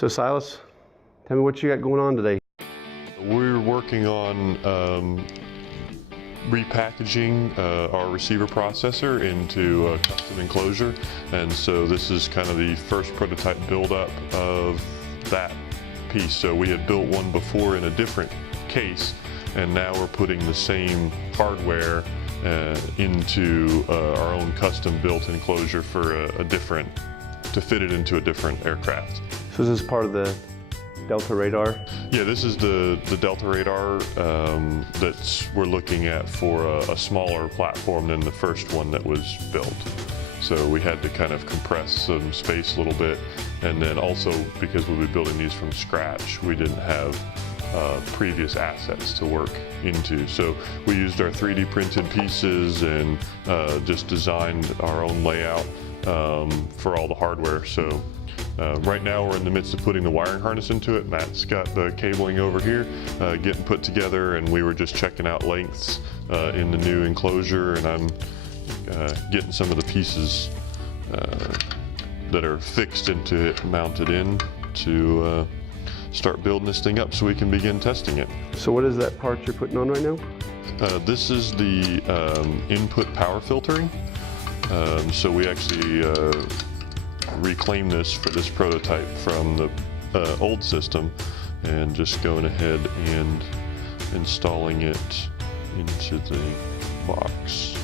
So Silas, tell me what you got going on today. We're working on repackaging our receiver processor into a custom enclosure, and so this is kind of the first prototype build-up of that piece. So we had built one before in a different case, and now we're putting the same hardware into our own custom-built enclosure for to fit it into a different aircraft. So this is part of the Delta radar? Yeah, this is the Delta radar that we're looking at for a smaller platform than the first one that was built. So we had to kind of compress some space a little bit, and then also because we'll be building these from scratch, we didn't have previous assets to work into. So we used our 3D printed pieces and just designed our own layout for all the hardware. So right now we're in the midst of putting the wiring harness into it. Matt's got the cabling over here getting put together, and we were just checking out lengths in the new enclosure, and I'm getting some of the pieces that are fixed into it mounted in to start building this thing up so we can begin testing it. So what is that part you're putting on right now? This is the input power filtering. So we actually reclaimed this for this prototype from the old system, and just going ahead and installing it into the box.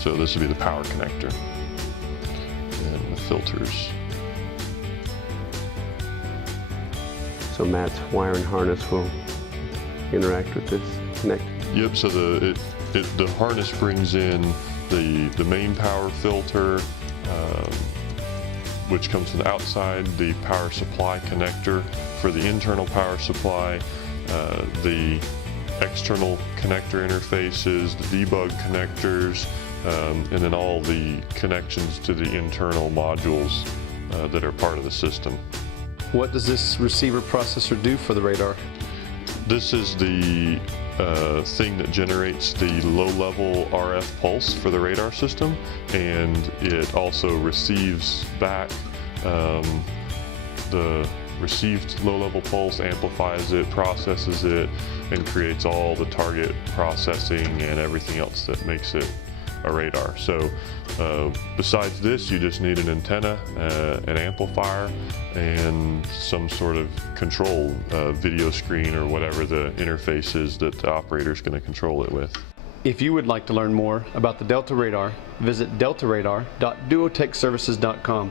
So this would be the power connector and the filters. So Matt's wiring harness will interact with this connector? Yep, so the harness brings in the main power filter, which comes from the outside, the power supply connector for the internal power supply, the external connector interfaces, the debug connectors, and then all the connections to the internal modules that are part of the system. What does this receiver processor do for the radar? This is the thing that generates the low-level RF pulse for the radar system, and it also receives back the received low-level pulse, amplifies it, processes it, and creates all the target processing and everything else that makes it a radar. So besides this, you just need an antenna, an amplifier, and some sort of control, video screen or whatever the interface is that the operator is going to control it with. If you would like to learn more about the Delta radar, visit deltaradar.duotechservices.com.